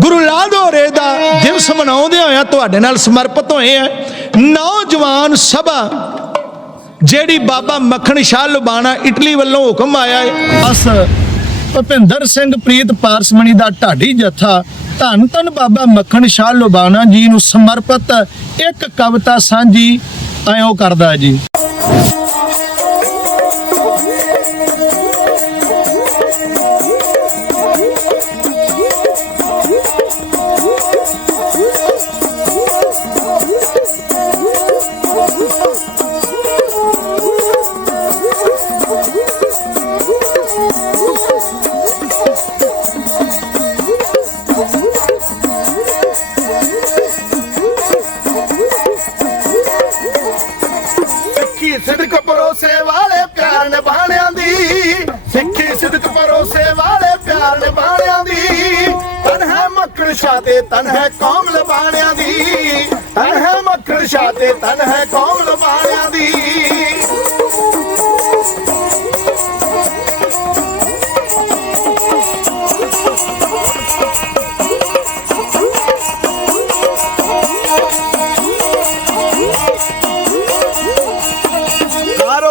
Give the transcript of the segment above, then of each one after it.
ਗੁਰੂ ਲਾਧੋਰੇ ਦਾ ਦਿਵਸ ਮਨਾਉਂਦੇ ਹੋਇਆ ਤੁਹਾਡੇ ਨਾਲ ਸਮਰਪਿਤ ਹੋਏ ਆ। ਨੌਜਵਾਨ ਸਭਾ, ਜਿਹੜੀ ਬਾਬਾ ਮੱਖਣ ਸ਼ਾਹ ਲੁਬਾਣਾ ਇਟਲੀ ਵੱਲੋਂ ਹੁਕਮ ਆਇਆ ਹੈ ਅਸ ਭੁਪਿੰਦਰ ਸਿੰਘ ਪ੍ਰੀਤ ਪਾਰਸਮਣੀ ਦਾ ਢਾਡੀ ਜਥਾ, ਧੰਨ ਧੰਨ ਬਾਬਾ ਮੱਖਣ ਸ਼ਾਹ ਲੁਬਾਣਾ ਜੀ ਨੂੰ ਸਮਰਪਿਤ ਇੱਕ ਕਵਿਤਾ ਸਾਂਝੀ ਐਂ ਕਰਦਾ ਜੀ। ਸਿੱਖੀ ਸਿਦਕ ਪਰੋਸੇ ਵਾਲੇ ਪਿਆਰ ਨਿਭਾਣਿਆਂ ਦੀ। ਸਿੱਖੀ ਸਿਦਕ ਪਰੋਸੇ ਵਾਲੇ ਪਿਆਰ ਨਿਭਾਣਿਆਂ ਦੀ। ਤਨ ਹੈ ਮੱਖਣ ਸ਼ਾਹ ਤੇ ਤਨ ਹੈ ਕੌਮ ਲਬਾਣਿਆਂ ਦੀ। ਤਨ ਹੈ ਮੱਖਣ ਸ਼ਾਹ ਤੇ ਤਨ ਹੈ ਕੌਮ ਲਬਾਣਿਆਂ ਦੀ।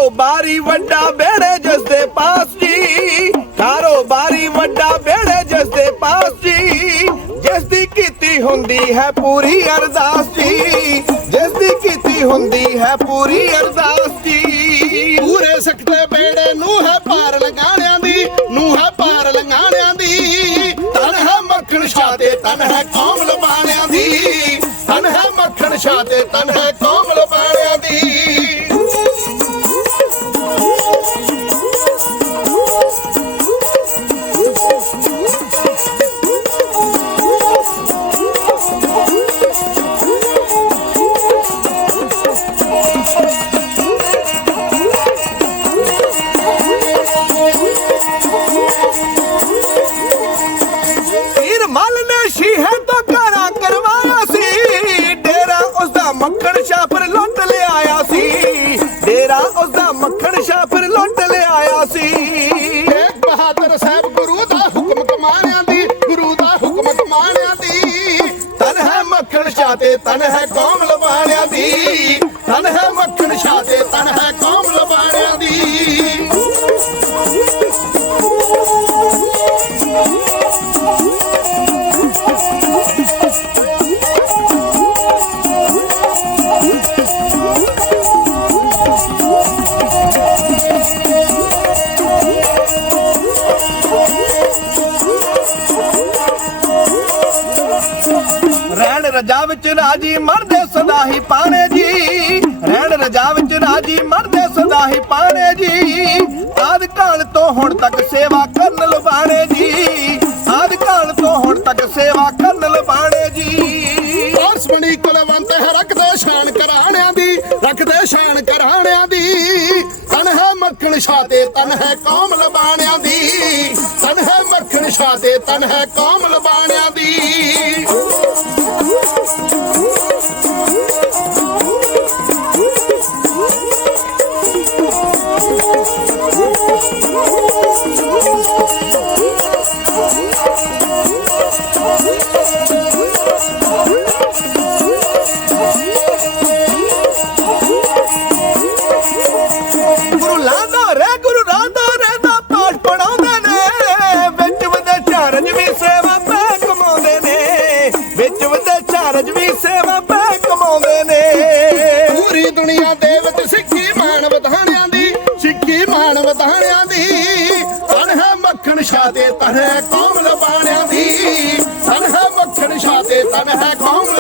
ਕਾਰੋਬਾਰੀ ਵੱਡਾ ਬੇੜੇ ਜਿਸ ਦੇ ਪਾਸ ਜੀ। ਕਾਰੋਬਾਰੀ ਵੱਡਾ ਬੇੜੇ ਜਿਸ ਦੇ ਪਾਸ ਜੀ। ਜਿਸ ਦੀ ਕੀਤੀ ਹੁੰਦੀ ਹੈ ਪੂਰੀ ਅਰਦਾਸ ਜੀ। ਜਿਸ ਦੀ ਕੀਤੀ ਹੁੰਦੀ ਹੈ ਪੂਰੀ ਅਰਦਾਸ ਜੀ। ਪੂਰੇ ਸਕਤੇ ਬੇੜੇ ਨੂੰ ਹੈ ਪਾਰ ਲੰਘਾਣਿਆਂ ਦੀ, ਨੂੰ ਹੈ ਪਾਰ ਲਗਾਣਿਆਂ ਦੀ। ਤਨ ਹੈ ਮੱਖਣ ਸ਼ਾਹ ਤੇ ਤਨ ਹੈ ਕੌਮ ਲਬਾਣਿਆਂ ਦੀ। ਤਨ ਹੈ ਮੱਖਣ ਸ਼ਾਹ ਤੇ ਤਨ ਹੈ ਮੱਖਣ ਸ਼ਾਫਰ ਲੁੱਟ ਲਿਆਇਆ ਸੀ। ਡੇਰਾ ਉਸ ਦਾ ਮੱਖਣ ਸ਼ਾਫਰ ਲੁੱਟ ਲਿਆਇਆ ਸੀ। ਤੇਗ ਬਹਾਦਰ ਸਾਹਿਬ ਗੁਰੂ ਦਾ ਹੁਕਮ ਕਮਾਣਿਆਂ ਦੀ ਗੁਰੂ ਦਾ ਹੁਕਮ ਕਮਾਣਿਆਂ ਦੀ। ਤਨ ਹੈ ਮੱਖਣ ਸ਼ਾਹ ਤੇ ਤਨ ਹੈ ਕੌਮ ਲਬਾਣਿਆਂ ਦੀ। ਤਨ ਹੈ ਮੱਖਣ ਸ਼ਾਹ ਤੇ ਤਨ ਹੈ ਕੌਮ ਵਿੱਚ ਰਾਜੀ ਮਰਦੇ ਸਦਾ ਹੀ ਪਾਣੇ ਜੀ। ਰਹਿਣ ਰਜਾ ਵਿੱਚ ਰਾਜੀ ਮਰਦੇ ਸਦਾ ਹੀ ਪਾਣੇ ਜੀ। ਆਦ ਕਾਲ ਤੋਂ ਹੁਣ ਤੱਕ ਸੇਵਾ ਕਰਨ ਲਬਾਣੇ ਜੀ। ਆਦ ਕਾਲ ਤੋਂ ਹੁਣ ਤੱਕ ਸੇਵਾ ਕਰਨ ਲਬਾਣੇ ਜੀ। ਉਸ ਬਣੀ ਕੁਲਵੰਤ ਹੈ, ਰੱਖਦੇ ਸ਼ਾਨ ਕਰਾਣਿਆਂ ਦੀ, ਰੱਖਦੇ ਸ਼ਾਨ ਕਰਾਣਿਆਂ ਦੀ। ਤਨ ਹੈ ਮੱਖਣ ਸ਼ਾਹ ਤਨ ਹੈ ਕੌਮ ਲਬਾਣਿਆਂ ਦੀ। ਤਨ ਹੈ ਮੱਖਣ ਸ਼ਾਹ ਤਨ ਹੈ ਕੌਮ ਲਬਾਣਿਆਂ ਦੀ। ਮਾਣ ਵਧਾਣਿਆਂ ਦੀ, ਸਿੱਖੀ ਮਾਣ ਵਧਾਣਿਆਂ ਦੀ। ਤਨ ਹੈ ਮੱਖਣ ਸ਼ਾਹ ਤੇ ਤਨ ਹੈ ਕੌਮ ਲਬਾਣਿਆਂ ਦੀ। ਤਨ ਹੈ